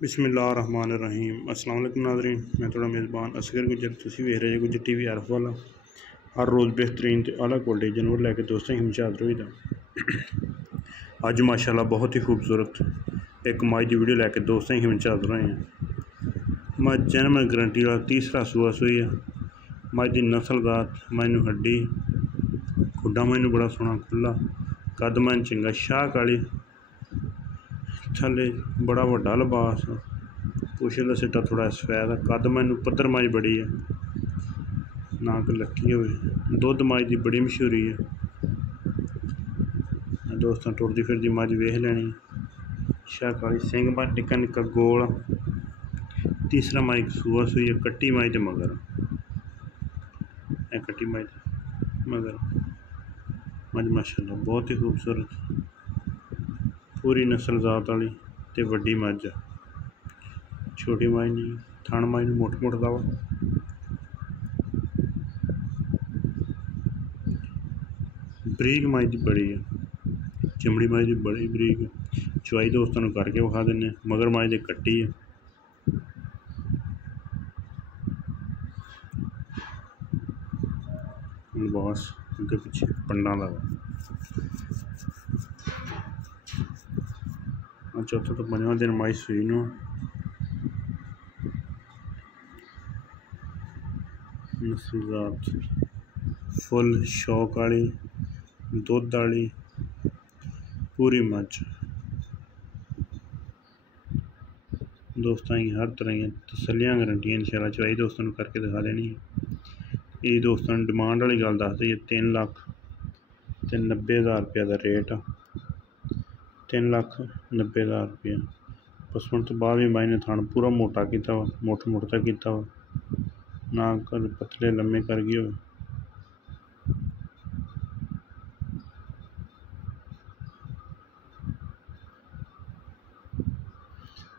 बिस्मिल्लाहिर्रहमानिर्रहीम। अस्सलाम वालेकुम नाज़रीन, मैं थोड़ा मेज़बान असगर गुजर। तुसीं वेख रहे गुजर टीवी अरफ वाला। हर रोज़ बेहतरीन ते आला क्वालिटी जानवर लैके दोस्तों ही हाज़र होई दा। अज माशाल्लाह बहुत ही खूबसूरत एक मझ की वीडियो लैके दोस्तों ही हाज़र होए हैं। मझ जन्म गारंटी वाला तीसरा सूआ सूई है। मझ की नस्ल जात मैनू हड्डी खुडा मैनू बड़ा सोहना खुला कद मैन चंगा शाह काली थले बड़ा वड्डा लिबास पुछ का सिट्टा थोड़ा सफेद कद मैनू पद्धर मझ बड़ी है नाक लक्की हो दुध मझ की बड़ी मशहूरी है। दोस्तों टुरदी फिरदी मझ वेख लेनी शाह काली सिंह मझ निक्का निक्का गोल तीसरा मझ सूआ सूई है कट्टी मझ ते मगर कट्टी मझ मगर मझ माशाल्लाह बहुत ही खूबसूरत पूरी नस्ल जात वाली ते वड्डी मझ छोटी मझ नहीं थण मझ मुठ दा वा बरीक मझ की बड़ी है चमड़ी मझ की बड़ी बरीक चवाई दोस्तों करके विखा दें मगर मझ की कट्टी है लिबास अगे पिछे पंडा का चौथा तो पंजवा दिन मझ सूई नू नस्ल जात फुल शौक वाली दुध वाली पूरी मझ दोस्तों की हर तरह की तसलियां गारंटियां इंशाल्लाह चवाई दोस्तों करके दिखा देनी है। ये दोस्तों डिमांड वाली गल दस दी 3,90,000 रुपया का रेट आ 3,90,000 रुपया पसुन तो बाद भी माई ने थान पूरा मोटा किया वा मुठ तक किया वा ना कर पतले लम्मे कर गए हो।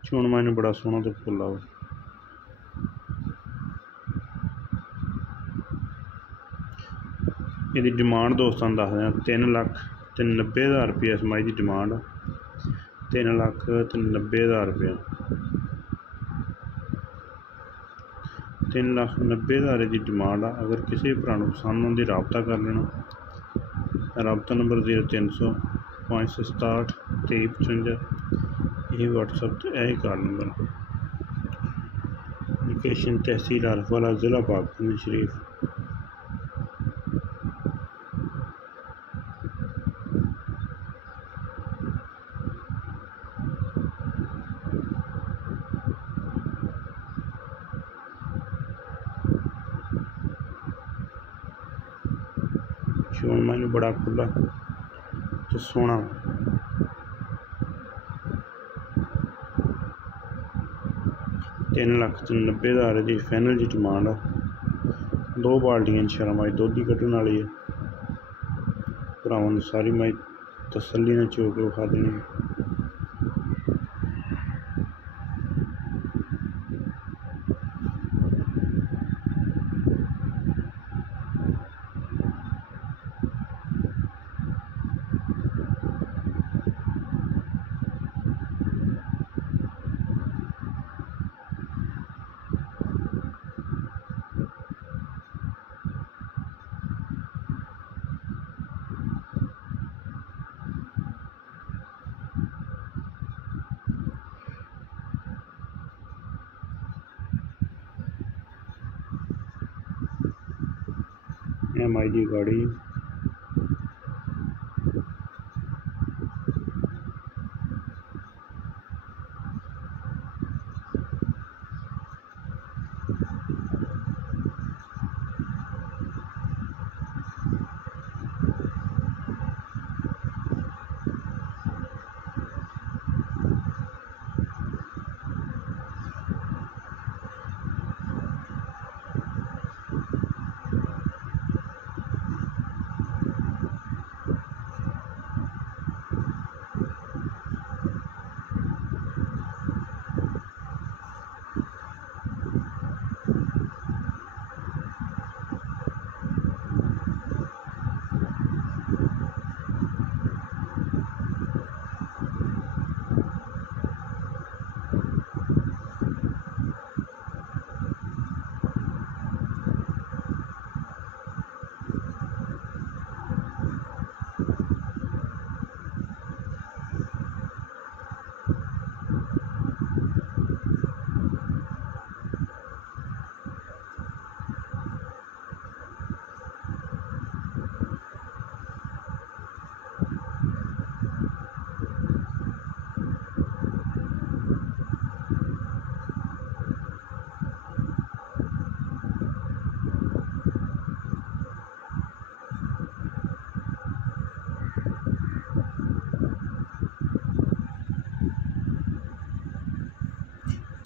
चोण मैंने बड़ा सोहना तो फुला वा यदि डिमांड दोस्तों दस दें 3,90,000 रुपया इस मझ की डिमांड 3,90,000 रुपया 3,90,000 की डिमांड आ। अगर किसी भरा पसंद आती रबता कर लेना रबता नंबर 0300 567 2355 यही व्हाट्सएप तो यही कार नंबर लोकेशन तहसील अरफ वाला ज़िला पाकिस्तान शरीफ। शौन मैनू बड़ा खुला तो सोहना 3,90,000 की फाइनल की डिमांड आ। 2 बाल्टियां इंशाल्लाह मझ दुध ही कड्ढन वाली है भरावां ने सारी मझ तसल्ली ने चो के विखा देनी है। मझ की गाड़ी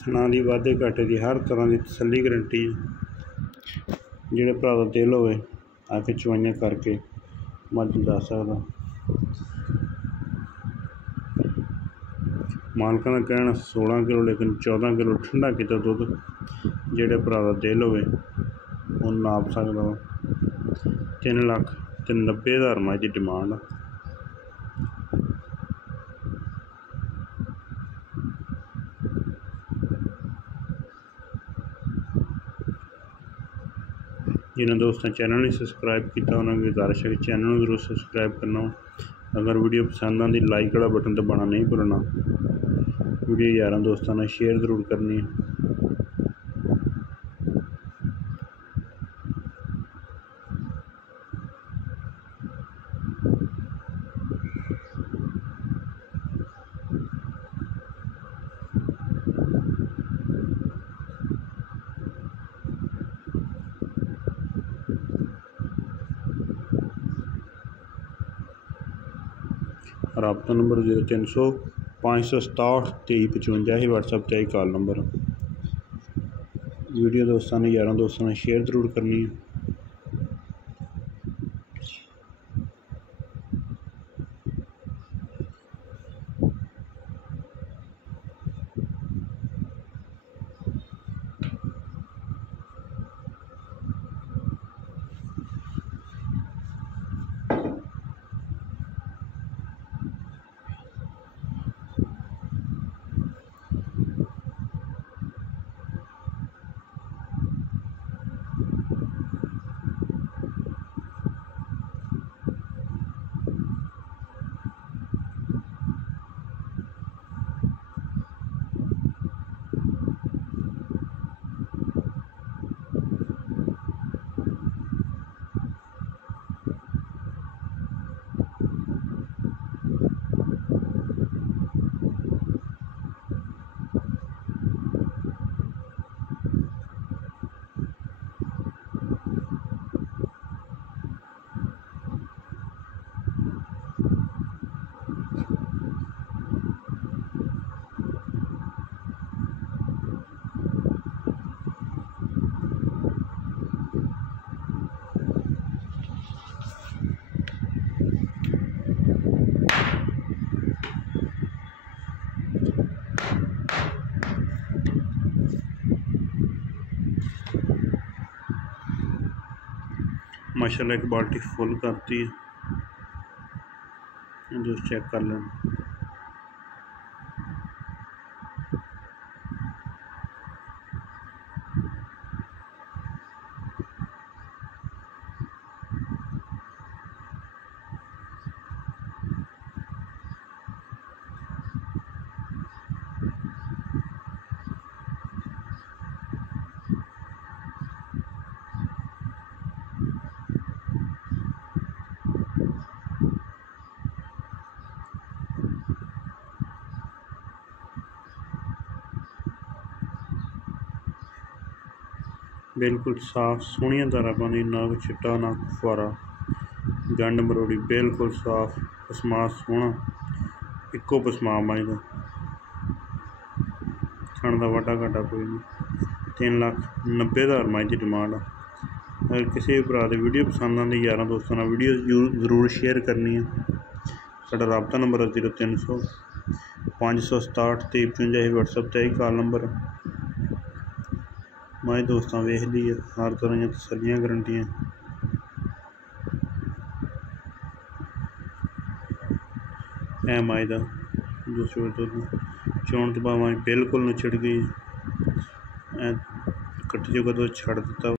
ਥਣਾ ਦੀ ਵਾਧੇ ਘਾਟੇ ਦੀ ਹਰ ਤਰ੍ਹਾਂ ਦੀ ਤਸੱਲੀ ਗਰੰਟੀ। ਜਿਹੜੇ ਭਰਾ ਦਾ ਦਿਲ ਹੋਵੇ ਆ ਕੇ ਚਵਾਈਆਂ ਕਰਕੇ ਮੱਝ ਦੱਸ ਸਕਦਾ। ਮਾਲਕਾਂ ਦਾ ਕਹਿਣਾ 16 ਕਿਲੋ ਲੇਕਿਨ 14 ਕਿਲੋ ਠੰਡਾ ਕੀਤਾ ਦੁੱਧ ਜਿਹੜੇ ਭਰਾ ਦਾ ਦਿਲ ਹੋਵੇ ਉਹ ਨਾਪ ਸਕਦਾ ਵਾ। 3,90,000 ਮੱਝ ਦੀ ਡਿਮਾਂਡ ਆ। जिन्होंने दोस्तों चैनल नहीं सबसक्राइब किया उन्होंने गुजारिश है कि चैनल जरूर सबसक्राइब करना। अगर वीडियो पसंद आती लाइक वाला बटन दबाना नहीं भूलना। वीडियो यार दोस्तों ने शेयर जरूर करनी है। रबता नंबर 0300 567 2355 ही व्हाट्सएप चाहे कॉल नंबर। वीडियो दोस्तों ने यार दोस्तों ने शेयर जरूर करनी है। माशाल्लाह एक बाल्टी फुल करती है, दोस्त चेक कर लेना। बिल्कुल साफ सोहनिया धारा पानी, ना कोई चिट्टा ना फुआरा, गंड मरोड़ी बिल्कुल साफ पसमा सोहना, इको पसमा मज का थण का वाटा घाटा कोई नहीं। 3,90,000 मज की डिमांड। अगर किसी भी भरा की वीडियो पसंद आती यार दोस्तों ने वीडियो जरूर शेयर करनी है। साडा राबता नंबर 0300 567 2355 व्हाट्सएप ते कॉल नंबर। मैं दोस्तों वेख ली है हर तरह की तसलियां गारंटियां। है माई का दूसरे दुध चोण तो बाद बिल्कुल नचड़ गई, कट्टी जो दुध छड़ दिता।